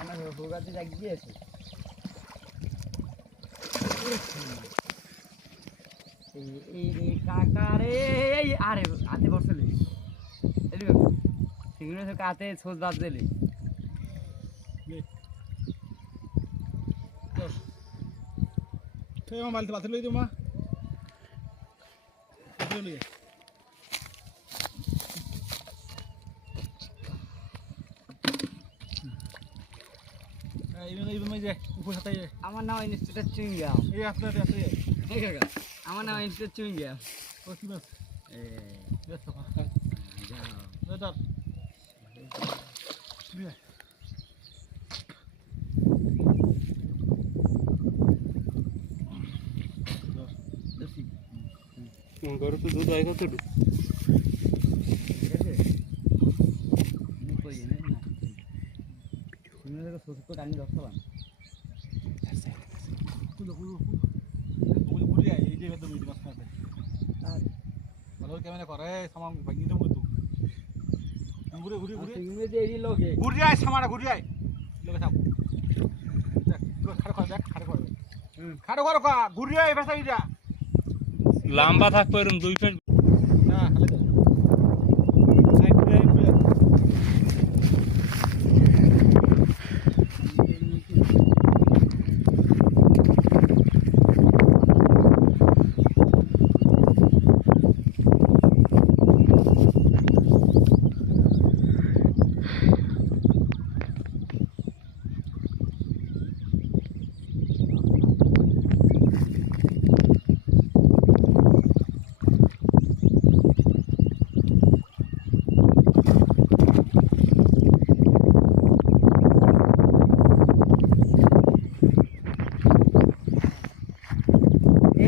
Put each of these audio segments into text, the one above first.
আমার হোগাতে যাক গিয়েছে এই কাকা রে এই আরে হাতে বসলে এলি বাবু সিগনে তো কাতে ছোট দাঁত দিলি তুই আমার মালতে লই দিও মা লই আমার নাম ইনস্টিটিউট চুইংগাম এই আপনার আছে এই কাকা আমার নাম ইনস্টিটিউট চুইংগাম ও কি বাস এই ব্যস্ত যাও দাদা বিয়ে দেখি মন করে তো দুধ আয় কত ঠিক আছে কই না না তুমি তো ছোট টানি রাখছলাম কুলো ঘুরি আয় এই যে একদম এই মাছ খাতে আর ভালো কেমনে করে সামান ভাঙি দেবো তো ঘুরে ঘুরে ঘুরে সিগনে যে এই লগে ঘুরি আয় সামানা ঘুরি আয় লগে থাক দেখ খাড়া কর দেখ খাড়া কর খাড়া কর কা ঘুরি আয় ভাষাই যা লম্বা থাকবে এরকম 2 ফিট না খালে দে আয় ঘুরে ঘুরে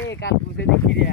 এই কাল পুষে দেখি রে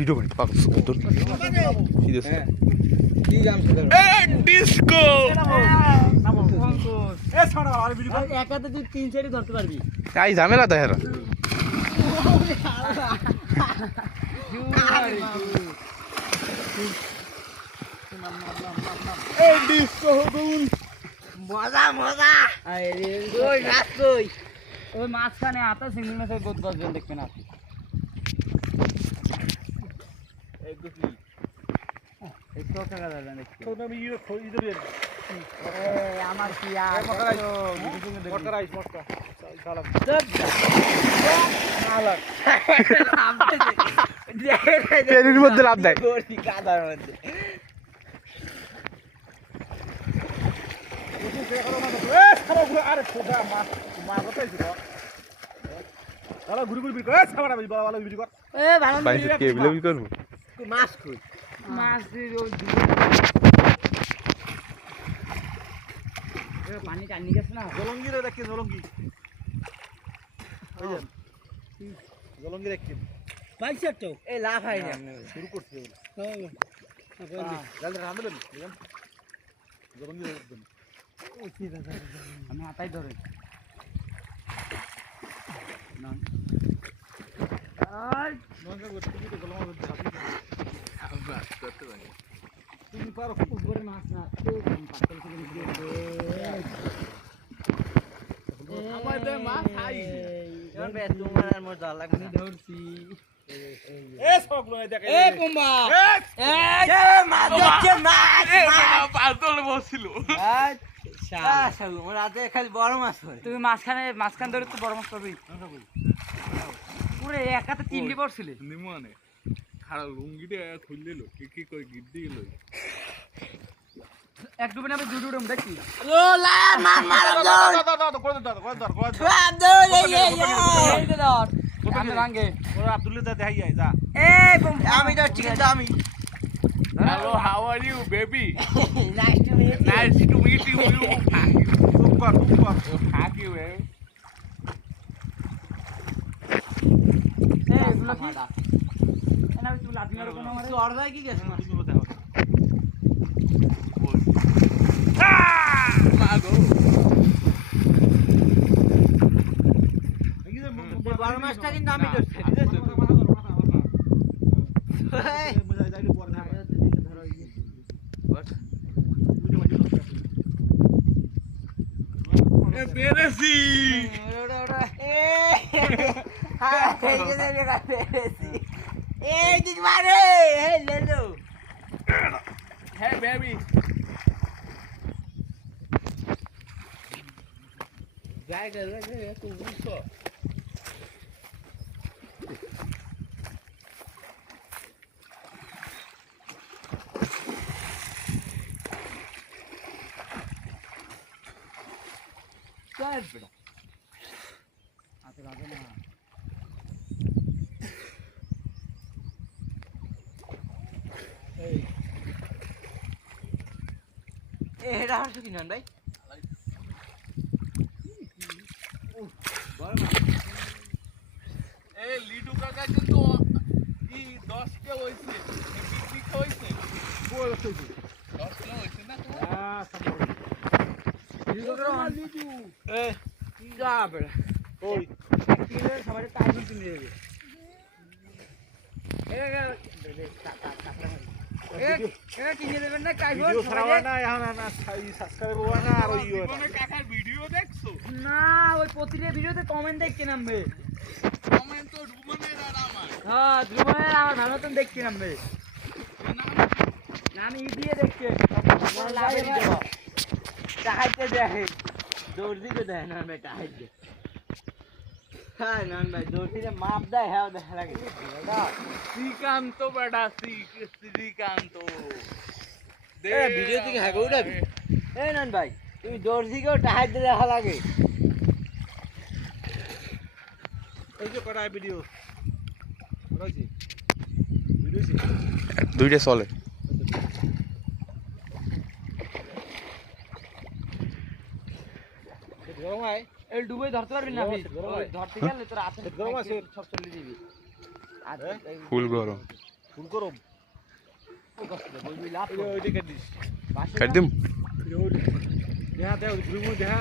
ভিডিও বানি পাগল সুন্দর কি গাম ছিল ডিস্কো এ ছাড়া আর ভিডিও একাতে তুই 3 সাইডে ধরতে পারবি আই ঝামেলা তো হেরা এই ডিস্কো হবুন মজা মজা আরে কই রাত কই ওই মাছখানে আতা সিঙ্গি মাছের গোদ গজন দেখবেন আপনি এই দুটি এই তো টাকা দাদা দেখতে তো আমি ইয়ে খই দিবেন আমার কি আর মটকা রাইস মটকা সালাম পেরির মধ্যে লাভ দেয় গড়ি কাদার মধ্যে আরে খোদা মা মা কোথায় ছিল ভালো ঘুরি ঘুরি কর সাবানা ভালো ভিডিও কর এ ভালো বাইরে কে বিলবি করব মাছ কই মাছ এ পানি টানি গেছে না জলঙ্গি রে দেখি জলঙ্গি ওই যে জলঙ্গি দেখি পাইছে তো এই লাভ হয় না শুরু করতে হবে জলদি রাঁধলে জলঙ্গি একদম আমি হাতাই ধরে না আর নঙ্গা করতে কি গলমা করতে বাস করতে পারি তুমি পারো উপরে মাছ না তো পাতল করে দিয়ে দে আমার দে মাছ খাই এবার বেশ তোমার মজা লাগবে ধরছি এ সবগুলো দেখে এ কুম্বা এ মাছ দেখছে মাছ পাতল বসছিল তুমি মাঝখান ধরে তো বড় মাছ পাবি পুরো একাতে তিনটি পড়ছিলে নিমনে খারাপ লুঙ্গিটা খুললে লো কি কই গিদ্দি গেল এক ডুবে নামে দুটো ডুম দেখি আব্দুল্লাহ যা দেখাই যায় যা আমি তো ঠিক আছে আমি hello how are you baby nice to meet nice to meet you super hug you এই গুলো কি এনা তুই লাঠি মারো কোন আমারে অর্ধায় কি গেছ মাছ মাগো বড় মাছটা কিন্তু আমি ধরছি বেরেসি Hey baby. এটা হাসু কিনান ভাই এই লিডু কাকা কিন্তু ই 10 কে হইছে বিক্রি হইছে কই হইছে 10 কে হইছে না লিডু এ যা বেড়া ওই কিনে সবাই টাইম কিনে দেবে এরা কিনে দেবেন না কাই ভিডিও ছাড়া না এখন না সাবস্ক্রাইব হওয়া না আর ওই জীবনে কাকার ভিডিও দেখছো? না ওই প্রতিটা ভিডিওতে কমেন্ট দেখতে নামবে কমেন্ট তো রুমানের আর আমার। হ্যাঁ ধ্রুবনের আমার ভালো মতন দেখতে নামবে না আমি দিয়ে দেখতে টাকাইতে দেখে দর্জিকে দেয় না আমি টাকাইতে হ্যাঁ না ভাই দর্জিকে মাপ দেয় হ্যাঁ দেখা লাগে শ্রীকান্ত বেটা শ্রীকান্ত ভিডিও থেকে হ্যাঁ উঠাবি এই নন ভাই তুমি দর্জিকেও টাকাইতে দেখা লাগে এই যে কটা ভিডিও রয়েছে ভিডিও ছিল দুইটা চলে গরম হয় এই ডুবে ধরতে পারবি না আপনি গরম হয়। ধরতে গেলে তোর হাতে গরম আছে। সব চলে দিবি আর ফুল গরম ফুল গরম বলবি লাভ ওইটা কেটে দিস কাট দিম দেখা দেখা ঘুরমু দেখা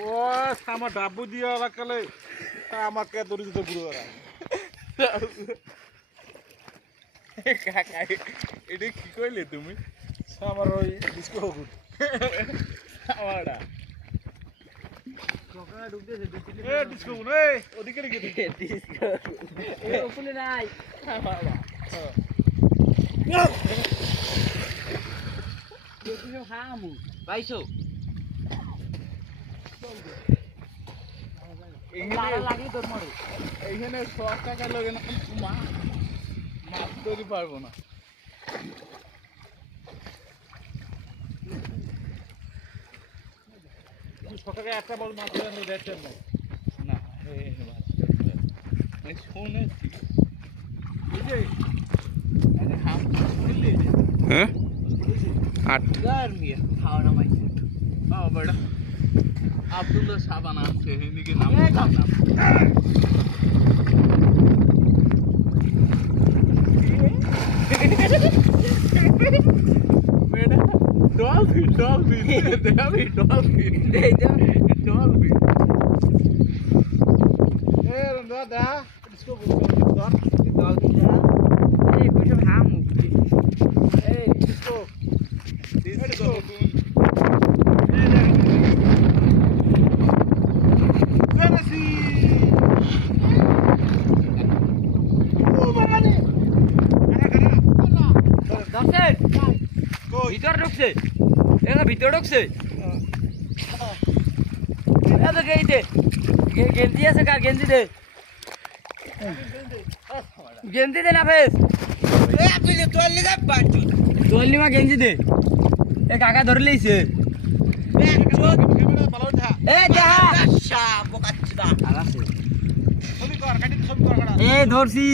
ও আমার ডাব্বু দিয়ে রাখলে আমাকে দড়ি দিতে পুরো কাকা এটা কি কইলে তুমি আমার ওই ডিস্কো হগুন আমারা সকালে ঢুকতেছে এ ডিস্কো হগুন এ ওদিকে রেখে দে এই ওখানে নাই দেখিও হামু পাইছো লাগি তোর মারে এইখানে 100 টাকা লাগে না মাছ ধরি পারবো না সকালে একটা বল মাছ ধরে আমি দেখতেন না না এই শুনেছি এই যে হাম শুনলে হ্যাঁ 8 গার্মিয়া খাওয়া না মাইছে বাবা বড় আব্দুল্লাহ সাবান আছে এদিকে নাম মেডা ডলফিন দেখাবি ডলফিন এই তো ডলফিন এ রন্দা দা ডিসকো ধর দল দিতে এই কইছো হাম এই ডিসকো ডিসকো ফেনেসি ও বাগানে দছে কই ভিতর ঢুকছে এরা ভিতর ঢুকছে এবে গেইতে গেঞ্জি আছে কার গেঞ্জি দে গেঞ্জি দে না ফেস এ আপনি যে তোর লিগা বাঁচু তোরলি মা গেঞ্জি দে এ কাকা ধরে লইছে ক্যামেরা ভালো উঠা এ দেখা শা বোকাচ্চা আলাসে ছবি কর কাটি ছবি কর এ ধরছি